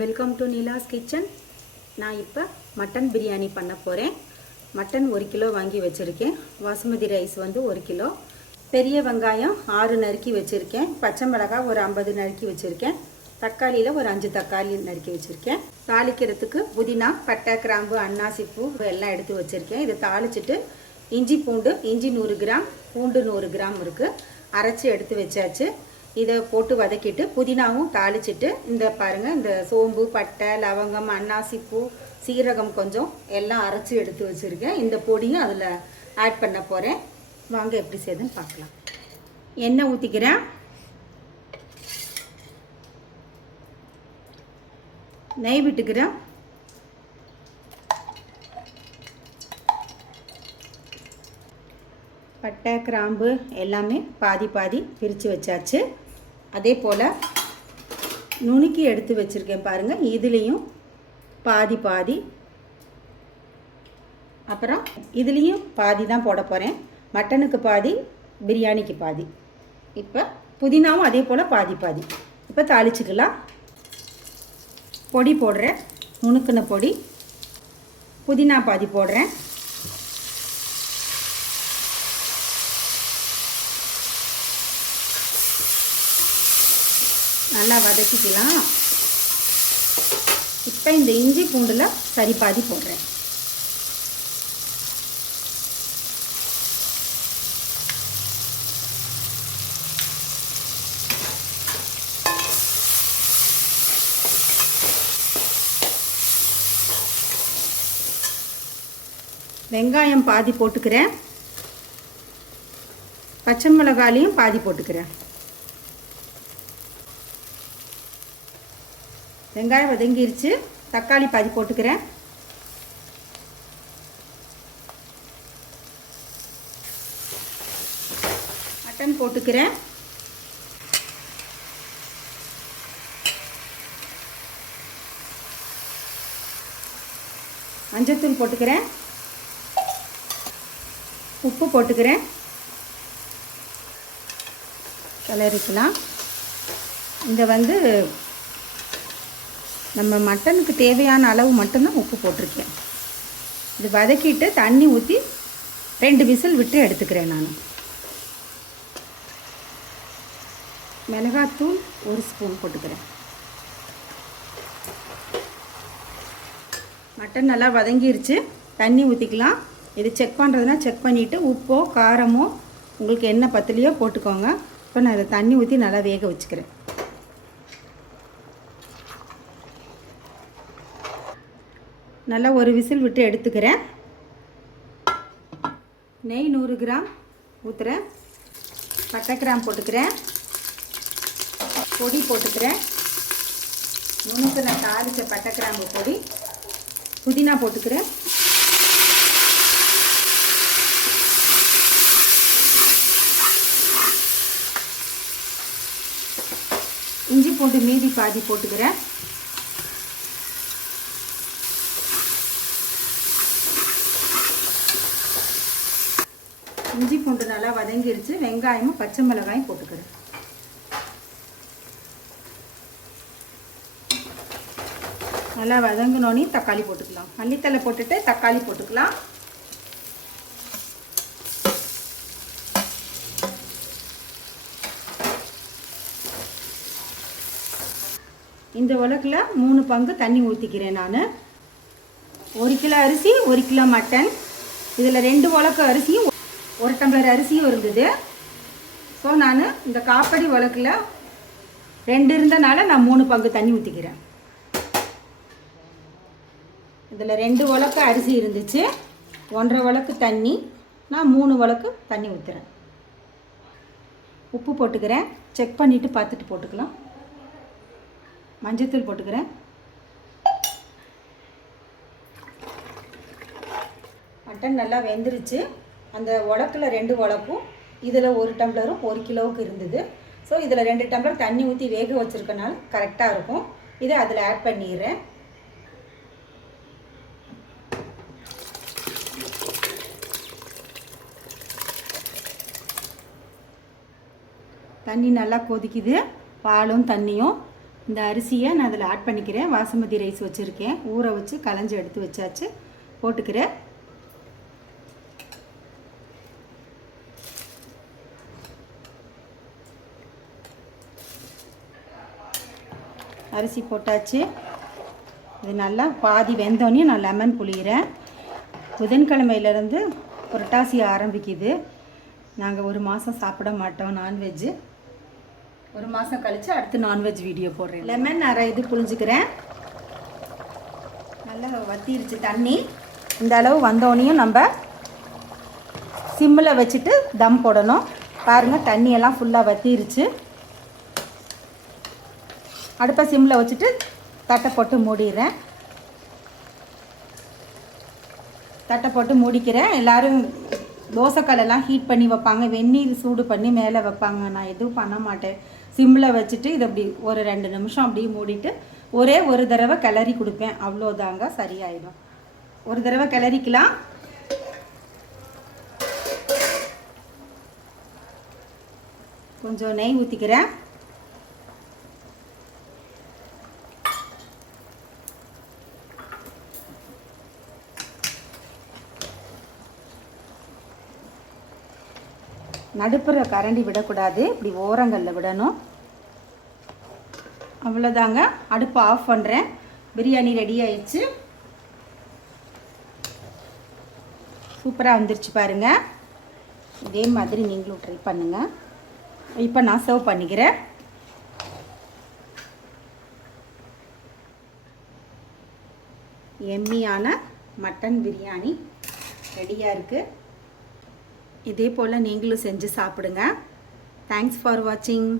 Welcome to Neela's kitchen. நான் இப்போ mutton biryani பண்ண போகிறேன். மட்டன் 1 கிலோ வாங்கி வச்சுருக்கேன். பாசுமதி ரைஸ் வந்து 1 கிலோ. பெரிய வெங்காயம் 6 நறுக்கி வச்சுருக்கேன். பச்சை மிளகாய் ஒரு 50 நறுக்கி வச்சுருக்கேன். தக்காளியில் ஒரு 5 தக்காளி நறுக்கி வச்சுருக்கேன். தாளிக்கிறதுக்கு புதினா, பட்டை, கிராம்பு, அன்னாசி பூ எல்லாம் எடுத்து வச்சுருக்கேன். இதை தாளிச்சிட்டு இஞ்சி 100 கிராம், பூண்டு 100 கிராம் இருக்குது, அரைச்சி எடுத்து வச்சாச்சு. இதை போட்டு வதக்கிட்டு புதினாவும் தாளிச்சிட்டு இந்த பாருங்கள், இந்த சோம்பு, பட்டை, லவங்கம், அன்னாசி பூ, சீரகம் கொஞ்சம் எல்லாம் அரைச்சி எடுத்து வச்சுருக்கேன். இந்த பொடியும் அதில் ஆட் பண்ண போகிறேன். வாங்க எப்படி செய்யுதுன்னு பார்க்கலாம். எண்ணெய் ஊற்றிக்கிறேன். நெய் விட்டுக்கிறேன். பட்டை, கிராம்பு எல்லாமே பாதி பாதி பிரித்து வச்சாச்சு. அதே போல் நுணுக்கி எடுத்து வச்சுருக்கேன் பாருங்கள், இதுலேயும் பாதி பாதி, அப்புறம் இதுலேயும் பாதி தான் போட போகிறேன். மட்டனுக்கு பாதி, பிரியாணிக்கு பாதி. இப்போ புதினாவும் அதே போல் பாதி பாதி. இப்போ தாளிச்சுக்கலாம். பொடி போடுறேன், நுணுக்கின பொடி. புதினா பாதி போடுறேன். நல்லா வதக்கிக்கலாம். இப்போ இந்த இஞ்சி பூண்டில் சரி பாதி போடுறேன். வெங்காயம் பாதி போட்டுக்கிறேன். பச்சை மிளகாயும் பாதி போட்டுக்கிறேன். வெங்காயம் வதங்கிருச்சு. தக்காளி பாதி போட்டுக்கிறேன். மட்டன் போட்டுக்கிறேன். மஞ்சத்தூள் போட்டுக்கிறேன். உப்பு போட்டுக்கிறேன். கிளறிக்கலாம். இந்த வந்து நம்ம மட்டனுக்கு தேவையான அளவு மட்டும்தான் உப்பு போட்டிருக்கேன். இது வதக்கிட்டு தண்ணி ஊற்றி 2 விசில் விட்டு எடுத்துக்கிறேன். நான் மிளகாத்தூள் 1 ஸ்பூன் போட்டுக்கிறேன். மட்டன் நல்லா வதங்கிருச்சு. தண்ணி ஊற்றிக்கலாம். இது செக் பண்ணுறதுனா செக் பண்ணிவிட்டு உப்போ காரமோ உங்களுக்கு என்ன பத்தலையோ போட்டுக்கோங்க. இப்போ நான் இதை தண்ணி ஊற்றி நல்லா வேக வச்சுக்கிறேன். நல்லா 1 விசில் விட்டு எடுத்துக்கிறேன். நெய் 100 கிராம் ஊற்றுறேன். பட்டை, கிராம் போட்டுக்கிறேன். பொடி போட்டுக்கிறேன். நுணுக்கின தாளிச்ச பட்டை, கிராம்பு பொடி. புதினா போட்டுக்கிறேன். இஞ்சி பூண்டு மீதி பாதி போட்டுக்கிறேன். இஞ்சி பூண்டு நல்லா வதங்கிருச்சு. வெங்காயமும் பச்சை மிளகாயும் போட்டுக்கிறேன். நல்லா வதங்கினோன்னே தக்காளி போட்டுக்கலாம். மல்லித்தலை போட்டுட்டு தக்காளி போட்டுக்கலாம். இந்த உலக்கில் 3 பங்கு தண்ணி ஊற்றிக்கிறேன். நான் 1 கிலோ அரிசி, 1 கிலோ மட்டன். இதில் 2 உலக்கு அரிசியும் 1 டம்ளர் அரிசியும் இருந்தது. ஸோ நான் இந்த காப்படி உலக்கில் 2 இருந்தனால நான் 3 பங்கு தண்ணி ஊற்றிக்கிறேன். இதில் 2 உலக்கு அரிசி இருந்துச்சு, 1.5 உலக்கு தண்ணி. நான் 3 உலக்கு தண்ணி ஊற்றுறேன். உப்பு போட்டுக்கிறேன். செக் பண்ணிவிட்டு பார்த்துட்டு போட்டுக்கலாம். மஞ்சத்தூள் போட்டுக்கிறேன். மட்டன் நல்லா வெந்துருச்சு. அந்த உலக்கில் 2 உலக்கும், இதில் 1 டம்ளரும் 1 கிலோவுக்கு இருந்தது. ஸோ இதில் 2 டம்ளர் தண்ணி ஊற்றி வேக வச்சுருக்கனால கரெக்டாக இருக்கும். இதை அதில் ஆட் பண்ணிடுறேன். தண்ணி நல்லா கொதிக்குது. பாலும் தண்ணியும் இந்த அரிசியை நான் அதில் ஆட் பண்ணிக்கிறேன். பாசுமதி ரைஸ் வச்சுருக்கேன், ஊற வச்சு களைஞ்சி எடுத்து வச்சாச்சு. போட்டுக்கிறேன். அரிசி போட்டாச்சு. இது நல்லா பாதி வெந்தோடனே நான் லெமன் புளிகிறேன். புதன்கிழமையிலேருந்து புரட்டாசி ஆரம்பிக்குது. நாங்கள் ஒரு மாதம் சாப்பிட மாட்டோம் நான்வெஜ்ஜு. ஒரு மாதம் கழித்து அடுத்து நான்வெஜ் வீடியோ போடுறேன். லெமன் அரை இது புளிஞ்சுக்கிறேன். நல்லா வத்திருச்சு தண்ணி. இந்த அளவு வந்தோடனையும் நம்ம சிம்மில் வச்சுட்டு தம் போடணும். பாருங்கள், தண்ணியெல்லாம் ஃபுல்லாக வத்திருச்சு. அடுப்பை சிம்மில் வச்சுட்டு தட்டை போட்டு மூடிடுறேன். தட்டை போட்டு மூடிக்கிறேன். எல்லோரும் தோசைக்கல்லெல்லாம் ஹீட் பண்ணி வைப்பாங்க, வெந்நீர் சூடு பண்ணி மேலே வைப்பாங்க. நான் எதுவும் பண்ண மாட்டேன். சிம்மில் வச்சுட்டு இதை அப்படி ஒரு 2 நிமிஷம் அப்படியே மூடிட்டு ஒரே ஒரு தடவை கிளறி கொடுப்பேன். அவ்வளோதாங்க, சரியாயிடும். ஒரு தடவை கிளறிக்கலாம். கொஞ்சம் நெய் ஊற்றிக்கிறேன். நடுப்புற கரண்டி விடக்கூடாது, இப்படி ஓரங்களில் விடணும். அவ்வளோதாங்க. அடுப்பை ஆஃப் பண்ணுறேன். பிரியாணி ரெடி ஆயிடுச்சு. சூப்பராக வந்துருச்சு பாருங்கள். இதே மாதிரி நீங்களும் ட்ரை பண்ணுங்கள். இப்போ நான் சர்வ் பண்ணிக்கிறேன். எம்மியான மட்டன் பிரியாணி ரெடியாக இருக்குது. இதே போல் நீங்களும் செஞ்சு சாப்பிடுங்க. தேங்க்ஸ் ஃபார் வாட்சிங்.